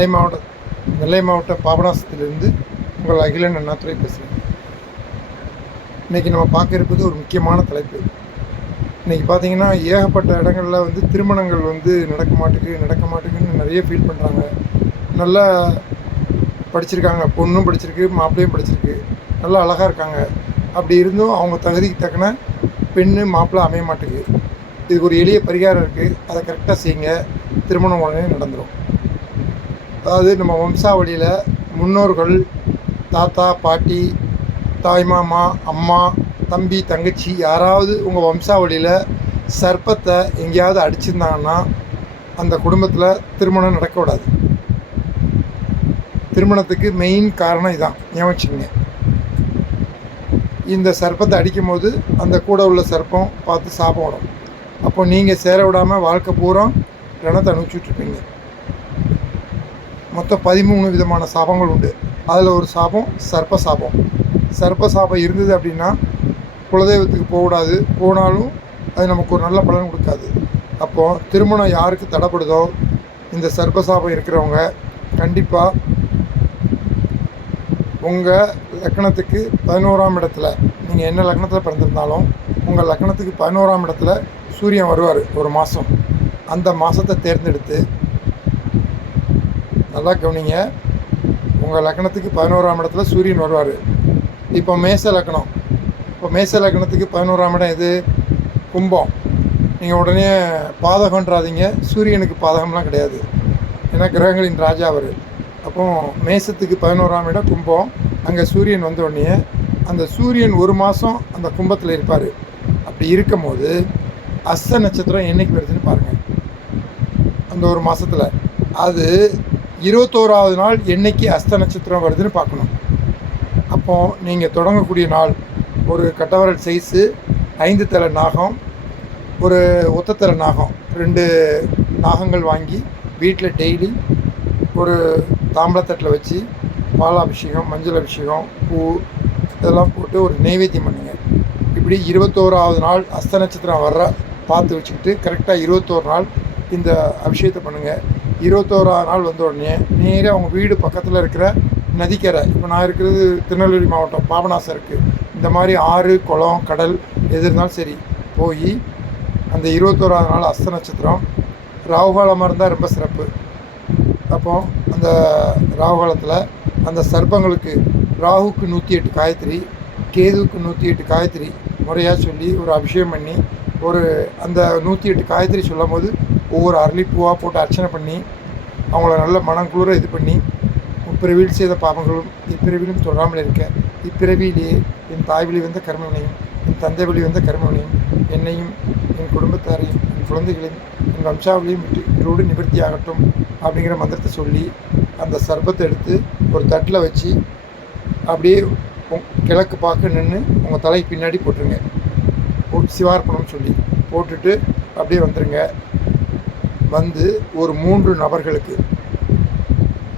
நெல்லை மாவட்ட நெல்லை மாவட்ட பாபநாசத்திலிருந்து உங்கள் அகிலன் அண்ணாத்துறை பேசுகிறேன். இன்றைக்கி நம்ம பார்க்க இருப்பது ஒரு முக்கியமான தலைப்பு. இன்றைக்கி பார்த்தீங்கன்னா ஏகப்பட்ட இடங்களில் வந்து திருமணங்கள் வந்து நடக்க மாட்டேங்குது நடக்க மாட்டேங்குன்னு நிறைய ஃபீல் பண்ணுறாங்க நல்லா படிச்சிருக்காங்க பொண்ணும் படிச்சிருக்கு மாப்பிள்ளையும் படிச்சிருக்கு. நல்லா அழகாக இருக்காங்க. அப்படி இருந்தும் அவங்க தகுதிக்கு தக்கன பெண்ணு மாப்பிள்ளை அமைய மாட்டேங்குது. இதுக்கு ஒரு எளிய பரிகாரம் இருக்குது அதை கரெக்டாக செய்யுங்க. திருமணம் உடனே நடந்துடும் அதாவது நம்ம வம்சாவளியில் முன்னோர்கள் தாத்தா பாட்டி தாய் மாமா அம்மா தம்பி தங்கச்சி யாராவது உங்கள் வம்சாவளியில் சர்ப்பத்தை எங்கேயாவது அடிச்சிருந்தாங்கன்னா அந்த குடும்பத்தில் திருமணம் நடக்கக்கூடாது திருமணத்துக்கு மெயின் காரணம் இதான். ஞாபகம் இந்த சர்ப்பத்தை அடிக்கும்போது அந்த கூட உள்ள சர்ப்பம் பார்த்து சாப்பிடும் அப்போ நீங்கள் சேர விடாமல் வாழ்க்கை பூரா ரணத்தை அனுப்பிச்சுட்ருப்பீங்க மொத்தம் பதிமூணு விதமான சாபங்கள் உண்டு. அதில் ஒரு சாபம் சர்ப்ப சாபம். சர்ப்ப சாபம் இருந்தது அப்படின்னா குலதெய்வத்துக்கு போகக்கூடாது. போனாலும் அது நமக்கு ஒரு நல்ல பலன் கொடுக்காது. அப்போது திருமணம் யாருக்கு தடைப்படுதோ இந்த சர்ப்ப சாபம் இருக்கிறவங்க கண்டிப்பாக உங்கள் லக்கணத்துக்கு பதினோராம் இடத்துல நீங்கள் என்ன லக்னத்தில் பிறந்திருந்தாலும் உங்கள் லக்கணத்துக்கு பதினோராம் இடத்துல சூரியன் வருவார் ஒரு மாதம் அந்த மாதத்தை தேர்ந்தெடுத்து நல்லா கவனிங்க. உங்கள் லக்கணத்துக்கு பதினோராம் இடத்துல சூரியன் வருவார். இப்போ மேச லக்கணம். இப்போ மேச லக்கணத்துக்கு பதினோராம் இடம் எது? கும்பம். நீங்கள் உடனே பாதகன்றாதீங்க சூரியனுக்கு பாதகம்லாம் கிடையாது. ஏன்னா கிரகங்களின் ராஜா அவர். அப்போ மேசத்துக்கு பதினோராம் இடம் கும்பம். அங்கே சூரியன் வந்த உடனே அந்த சூரியன் ஒரு மாதம் அந்த கும்பத்தில் இருப்பார். அப்படி இருக்கும் போது அஸ்த நட்சத்திரம் என்றைக்கு வருதுன்னு பாருங்கள் அந்த ஒரு மாதத்தில் அது இருபத்தோராவது நாள் என்னைக்கு அஸ்த நட்சத்திரம் வருதுன்னு பார்க்கணும். அப்போது நீங்கள் தொடங்கக்கூடிய நாள் ஒரு கட்டவரல் சைஸு ஐந்து தலை நாகம் ஒரு ஒத்தத்தலை நாகம் ரெண்டு நாகங்கள் வாங்கி வீட்டில் டெய்லி ஒரு தாம்பளத்தட்டில் வச்சு பாலாபிஷேகம் மஞ்சள் அபிஷேகம் பூ இதெல்லாம் போட்டு ஒரு நெய்வேத்தியம் பண்ணுங்க. இப்படி இருபத்தோராவது நாள் அஸ்த நட்சத்திரம் வர்ற பார்த்து வச்சுக்கிட்டு கரெக்டாக இருபத்தோரு நாள் இந்த அபிஷேகத்தை பண்ணுங்கள் இருபத்தோரா நாள் வந்த உடனே நேராக அவங்க வீடு பக்கத்தில் இருக்கிற நதிக்கரை. இப்போ நான் இருக்கிறது திருநெல்வேலி மாவட்டம் பாபநாசம் இருக்குது இந்த மாதிரி ஆறு குளம் கடல் எது இருந்தாலும் சரி போய் அந்த இருபத்தோராது நாள் அஸ்த நட்சத்திரம் ராகுகாலமாக இருந்தால் ரொம்ப சிறப்பு. அப்போ அந்த ராகு காலத்தில் அந்த சர்ப்பங்களுக்கு ராகுக்கு நூற்றி எட்டு காயத்ரி கேதுவுக்கு நூற்றி எட்டு காயத்ரி முறையாக சொல்லி ஒரு அபிஷேகம் பண்ணி ஒரு அந்த நூற்றி எட்டு காயத்ரி சொல்லும் போது ஒவ்வொரு அரளிப்பூவாக போட்டு அர்ச்சனை பண்ணி அவங்கள நல்ல மனம் குளிர இது பண்ணி முப்பிறவியில் செய்த பாவங்களும் இப்பிறவிலும் தொடாமல் இருக்க இப்பிறவியிலேயே என் தாய் வழி வந்த கர்மவினையும் என் தந்தை வழி வந்த கர்மவினையும் என்னையும் என் குடும்பத்தாரையும் என் குழந்தைகளையும் என் வம்சாவளியும் விட்டு இதோடு நிவர்த்தி ஆகட்டும் அப்படிங்கிற மந்திரத்தை சொல்லி அந்த சர்பத்தை எடுத்து ஒரு தட்டில் வச்சு அப்படியே கிழக்கு பார்க்க நின்று உங்கள் தலைக்கு பின்னாடி போட்டுருங்க. போட்டு சிவார்ப்பணம்னு சொல்லி போட்டுட்டு அப்படியே வந்துடுங்க வந்து ஒரு மூன்று நபர்களுக்கு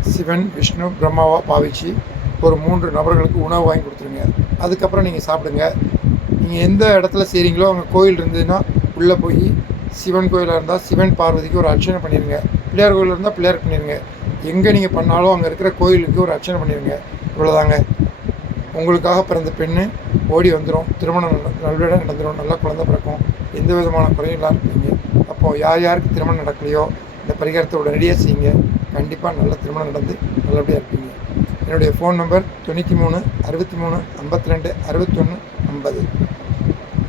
சிவன் விஷ்ணு பிரம்மாவா பாவிச்சு ஒரு மூன்று நபர்களுக்கு உணவு வாங்கி கொடுத்துருங்க. அதுக்கப்புறம் நீங்கள் சாப்பிடுங்க. நீங்கள் எந்த இடத்துல செய்கிறீங்களோ அங்கே கோயில் இருந்ததுன்னா உள்ளே போய் சிவன் கோயிலாக இருந்தால் சிவன் பார்வதிக்கு ஒரு அர்ச்சனை பண்ணிடுங்க பிள்ளையார் கோயிலில் இருந்தால் பிள்ளையார் பண்ணிடுங்க எங்கே நீங்கள் பண்ணாலும் அங்கே இருக்கிற கோயிலுக்கு ஒரு அர்ச்சனை பண்ணிடுங்க இவ்வளோதாங்க உங்களுக்காக பிறந்த பெண்ணு ஓடி வந்துடும் திருமணம் நல்ல- நல்லபடியாக நடந்துடும் நல்லா குழந்தை பிறக்கும். எந்த விதமான குறையும் இல்லாமல் இருப்பீங்க. அப்போது யார் யாருக்கு திருமணம் நடக்கலையோ இந்த பரிகாரத்தை உடனடியாக செய்யுங்க. கண்டிப்பாக நல்ல திருமணம் நடந்து நல்லபடியாக இருப்பீங்க. என்னுடைய ஃபோன் நம்பர் தொண்ணூற்றி மூணு அறுபத்தி மூணு ஐம்பத்தி ரெண்டு அறுபத்தொன்று ஐம்பது.